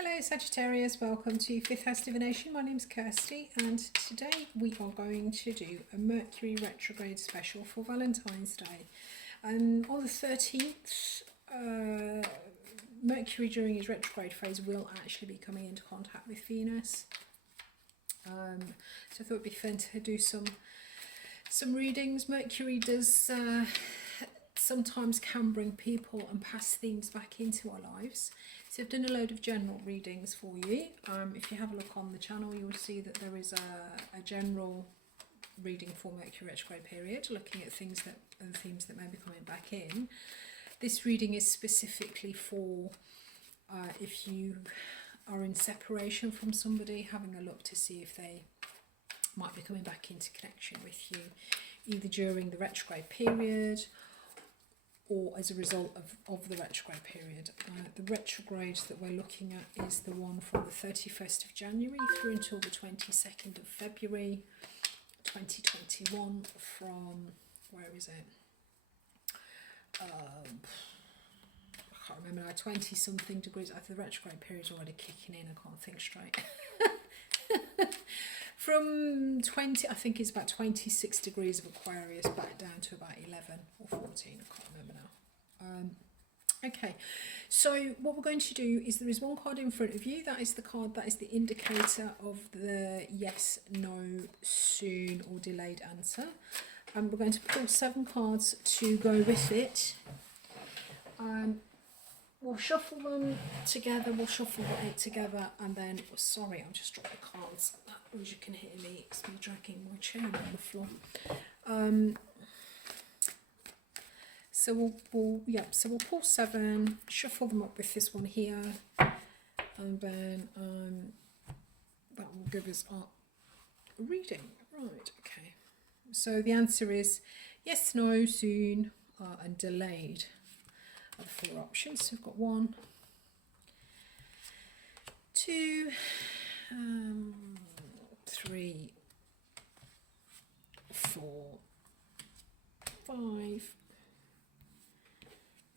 Hello Sagittarius, welcome to Fifth House Divination. My name is Kirsty and today we are going to do a Mercury Retrograde Special for Valentine's Day. On the 13th, Mercury during his retrograde phase will actually be coming into contact with Venus. So I thought it would be fun to do some readings. Mercury does sometimes can bring people and past themes back into our lives. So I've done a load of general readings for you. If you have a look on the channel, you'll see that there is a general reading for Mercury retrograde period, looking at things that and themes that may be coming back in. This reading is specifically for if you are in separation from somebody, having a look to see if they might be coming back into connection with you, either during the retrograde period or as a result of the retrograde period. The retrograde that we're looking at is the one from the 31st of January through until the 22nd of February 2021 from, where is it? I can't remember now, 20 something degrees. The retrograde period's already kicking in, I can't think straight. From 20, I think it's about 26 degrees of Aquarius back down to about 11 or 14, I can't remember now. Okay, so what we're going to do is there is one card in front of you. That is the card that is the indicator of the yes, no, soon or delayed answer. And we're going to pull 7 cards to go with it. We'll shuffle them together, we'll shuffle it together, and then, sorry, I'll just drop the cards. As you can hear me, it's me dragging my chair on the floor. So we'll pull 7, shuffle them up with this one here, and then that will give us our reading. Right, okay. So the answer is yes, no, soon, and delayed. Are the 4 options. So we've got 1, 2, 3, 4, 5,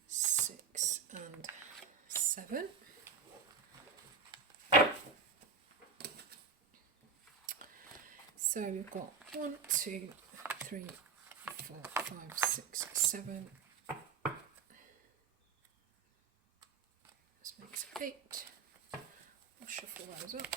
6 and 7. So we've got 1, 2, 3, 4, 5, 6, 7. This makes 8. I'll shuffle those up.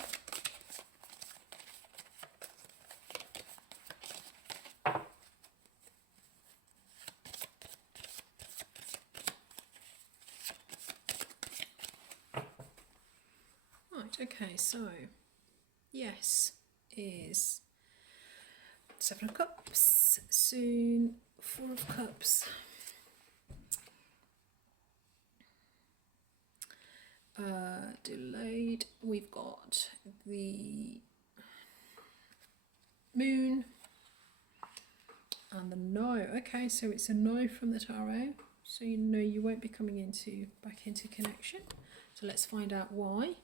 Right, okay, so yes is 7 of Cups, soon 4 of Cups, delayed, we've got the Moon and the No. Okay, so it's a no from the tarot, so you know you won't be coming back into connection. So let's find out why.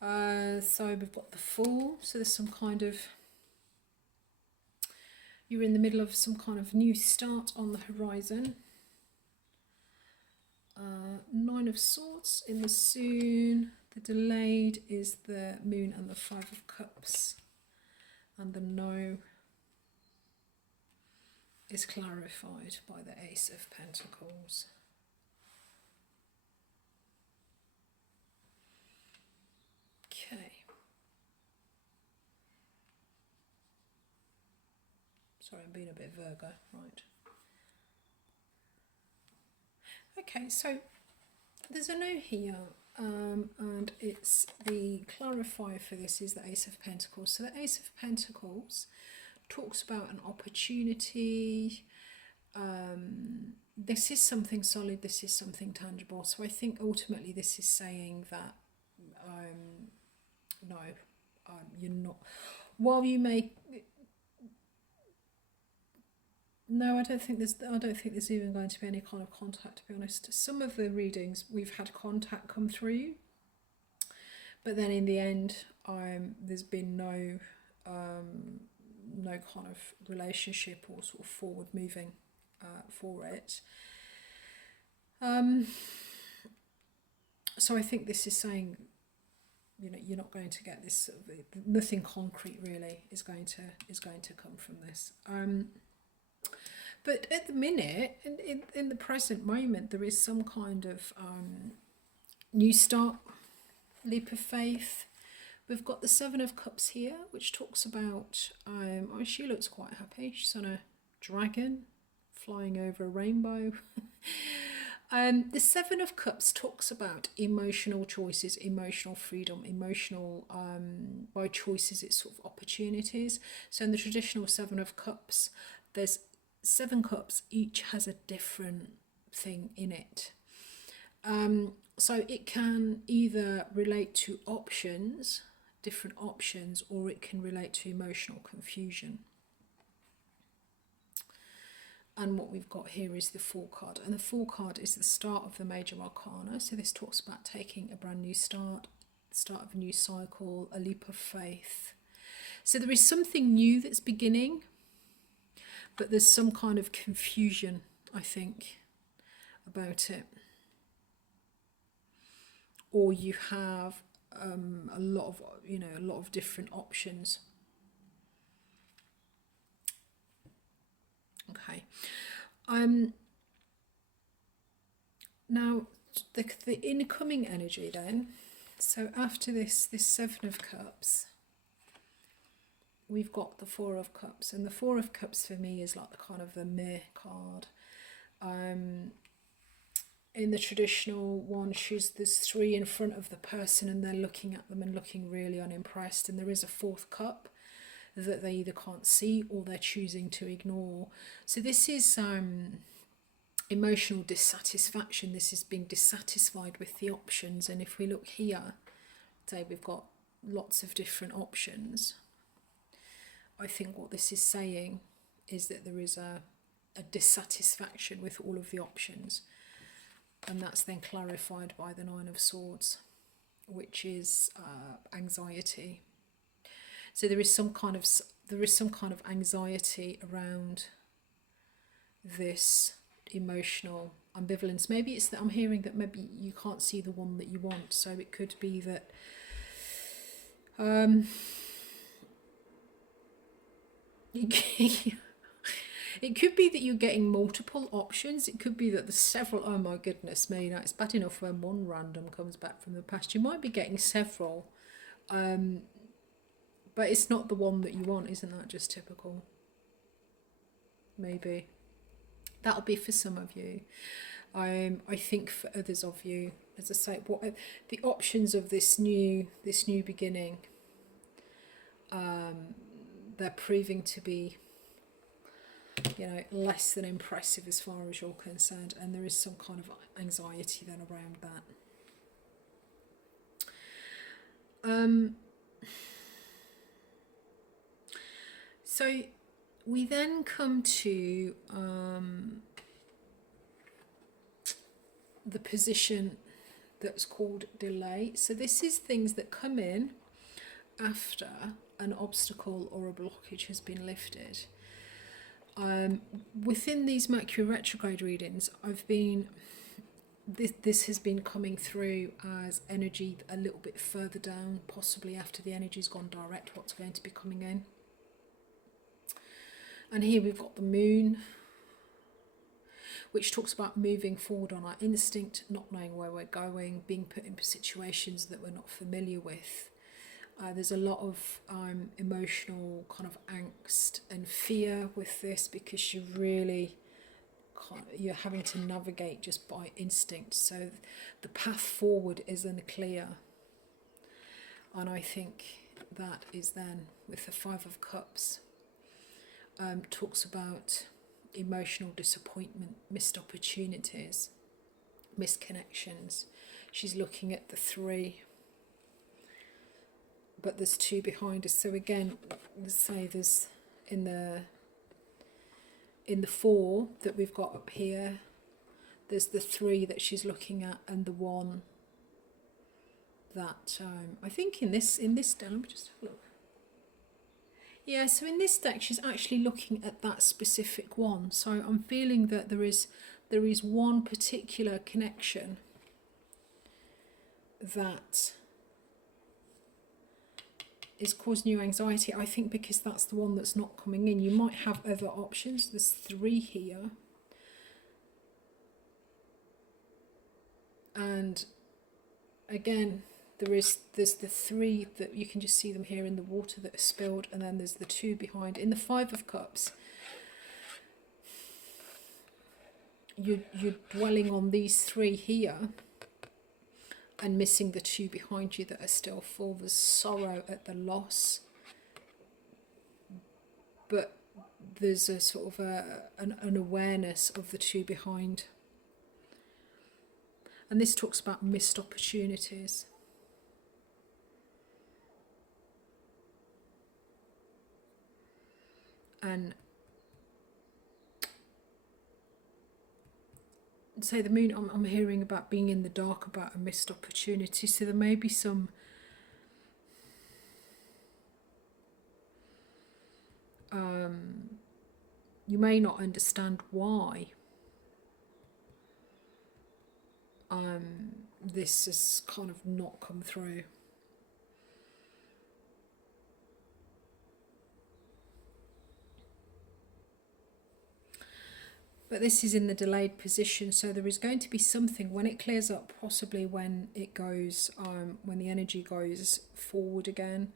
So we've got the Fool, so there's some kind of, you're in the middle of some kind of new start on the horizon. 9 of Swords in the soon, the delayed is the Moon and the 5 of Cups, and the No is clarified by the Ace of Pentacles. Okay. Sorry, I'm being a bit Virgo, right. Okay, so there's a no here, and it's the clarifier for this is the Ace of Pentacles. So the Ace of Pentacles talks about an opportunity. This is something solid, this is something tangible. So I think ultimately this is saying that no, you're not. While you may. No, I don't think there's even going to be any kind of contact, to be honest. Some of the readings we've had contact come through, but then in the end, there's been no kind of relationship or sort of forward moving for it. So I think this is saying you're not going to get this sort of, nothing concrete really is going to come from this. But at the minute, in the present moment, there is some kind of new start, leap of faith. We've got the Seven of Cups here, which talks about, oh, she looks quite happy. She's on a dragon flying over a rainbow. The Seven of Cups talks about emotional choices, emotional freedom, emotional, by choices, it's sort of opportunities. So in the traditional Seven of Cups, there's 7 cups, each has a different thing in it. So it can either relate to options, different options, or it can relate to emotional confusion. And what we've got here is the Fool card. And the Fool card is the start of the major arcana. So this talks about taking a brand new start, the start of a new cycle, a leap of faith. So there is something new that's beginning, but there's some kind of confusion, I think, about it. Or you have a lot of different options. Okay. Now the incoming energy then. So after this Seven of Cups, we've got the Four of Cups, and the Four of Cups for me is like the kind of the meh card. In the traditional one, there's 3 in front of the person and they're looking at them and looking really unimpressed, and there is a 4th cup that they either can't see or they're choosing to ignore. So this is emotional dissatisfaction. This is being dissatisfied with the options. And if we look here, say we've got lots of different options. I think what this is saying is that there is a dissatisfaction with all of the options. And that's then clarified by the Nine of Swords, which is anxiety. So there is some kind of anxiety around this emotional ambivalence. Maybe it's that I'm hearing that maybe you can't see the one that you want. So it could be that it could be that you're getting multiple options. It could be that there's several. Oh my goodness me! Now it's bad enough when one random comes back from the past. You might be getting several. But it's not the one that you want. Isn't that just typical? Maybe. That'll be for some of you. I think for others of you, as I say, what the options of this new beginning, they're proving to be, less than impressive as far as you're concerned, and there is some kind of anxiety then around that. So we then come to the position that's called delay. So this is things that come in after an obstacle or a blockage has been lifted. Within these Mercury retrograde readings, this has been coming through as energy a little bit further down, possibly after the energy's gone direct, what's going to be coming in. And here we've got the Moon, which talks about moving forward on our instinct, not knowing where we're going, being put in situations that we're not familiar with. There's a lot of emotional kind of angst and fear with this, because you're having to navigate just by instinct. So the path forward isn't clear. And I think that is then with the Five of Cups. Talks about emotional disappointment, missed opportunities, missed connections. She's looking at the 3, but there's 2 behind us. So again, let's say there's in the 4 that we've got up here, there's the 3 that she's looking at, and the 1 that I think in this let me just have a look. Yeah, so in this deck, she's actually looking at that specific one. So I'm feeling that there is one particular connection that is causing you anxiety, I think because that's the one that's not coming in. You might have other options. There's 3 here. And again, there's the 3 that you can just see them here in the water that are spilled, and then there's the 2 behind. In the 5 of Cups, you're dwelling on these 3 here and missing the 2 behind you that are still full. There's sorrow at the loss, but there's a sort of an awareness of the 2 behind. And this talks about missed opportunities. And say the moon, I'm hearing about being in the dark about a missed opportunity. So there may be some you may not understand why this has kind of not come through. But this is in the delayed position, so there is going to be something when it clears up, possibly when it goes, when the energy goes forward again,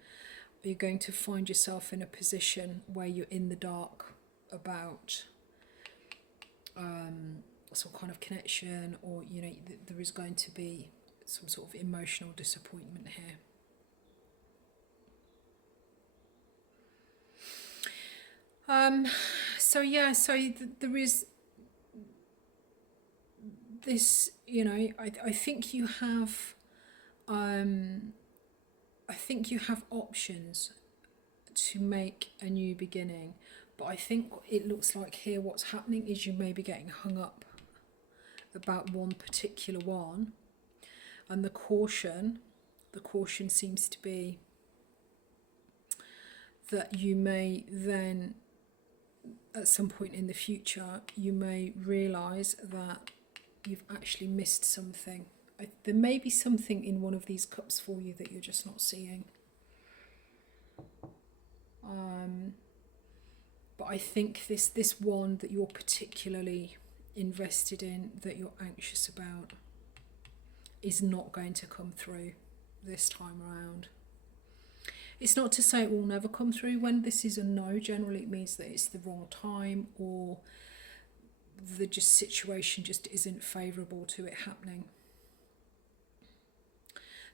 you're going to find yourself in a position where you're in the dark about some kind of connection, or you know, there is going to be some sort of emotional disappointment here. So yeah, so there is this, you know, I think you have options to make a new beginning, but I think it looks like here what's happening is you may be getting hung up about one particular one, and the caution seems to be that you may then at some point in the future you may realize that you've actually missed something. There may be something in one of these cups for you that you're just not seeing. But I think this one that you're particularly invested in, that you're anxious about, is not going to come through this time around. It's not to say it will never come through. When this is a no, generally it means that it's the wrong time, or the situation just isn't favourable to it happening.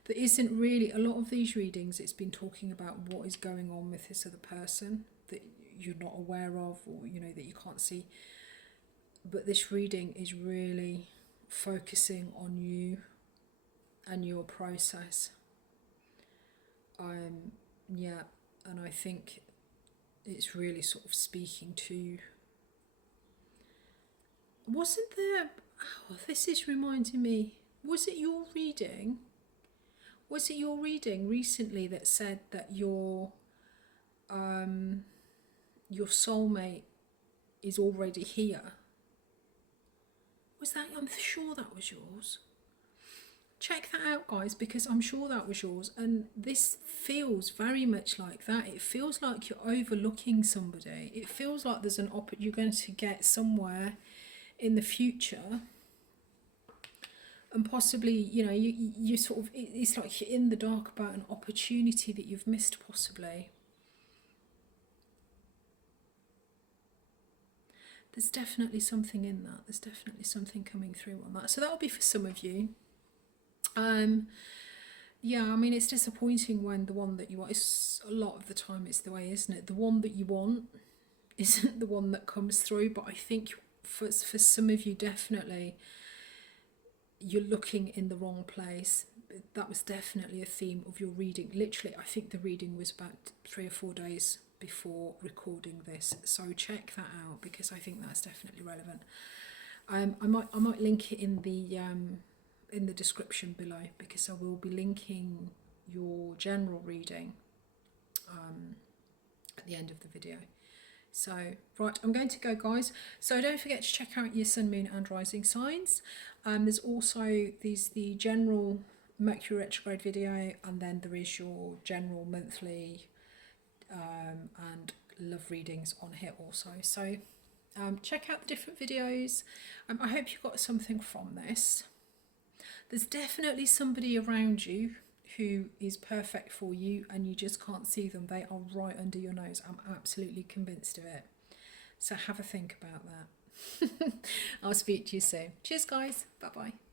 There isn't really, a lot of these readings, it's been talking about what is going on with this other person that you're not aware of, or you know, that you can't see. But this reading is really focusing on you and your process. Yeah, and I think it's really sort of speaking to, wasn't there, oh, this is reminding me, was it your reading recently that said that your soulmate is already here? Was that, I'm sure that was yours. Check that out, guys, because I'm sure that was yours, and this feels very much like that. It feels like you're overlooking somebody. It feels like there's an you're going to get somewhere in the future, and possibly, you know, you sort of, it's like you're in the dark about an opportunity that you've missed, possibly. There's definitely something in that. There's definitely something coming through on that. So that'll be for some of you. Yeah, I mean, it's disappointing when the one that you want, it's, a lot of the time it's the way, isn't it? The one that you want isn't the one that comes through, but I think for some of you, definitely, you're looking in the wrong place. That was definitely a theme of your reading. Literally, I think the reading was about 3 or 4 days before recording this, so check that out, because I think that's definitely relevant. I might link it in the description below, because I will be linking your general reading at the end of the video. So, right, I'm going to go, guys. So don't forget to check out your sun, moon and rising signs. There's also the general Mercury retrograde video, and then there is your general monthly and love readings on here also. So check out the different videos. I hope you got something from this. There's definitely somebody around you who is perfect for you and you just can't see them. They are right under your nose. I'm absolutely convinced of it. So have a think about that. I'll speak to you soon. Cheers guys. Bye bye.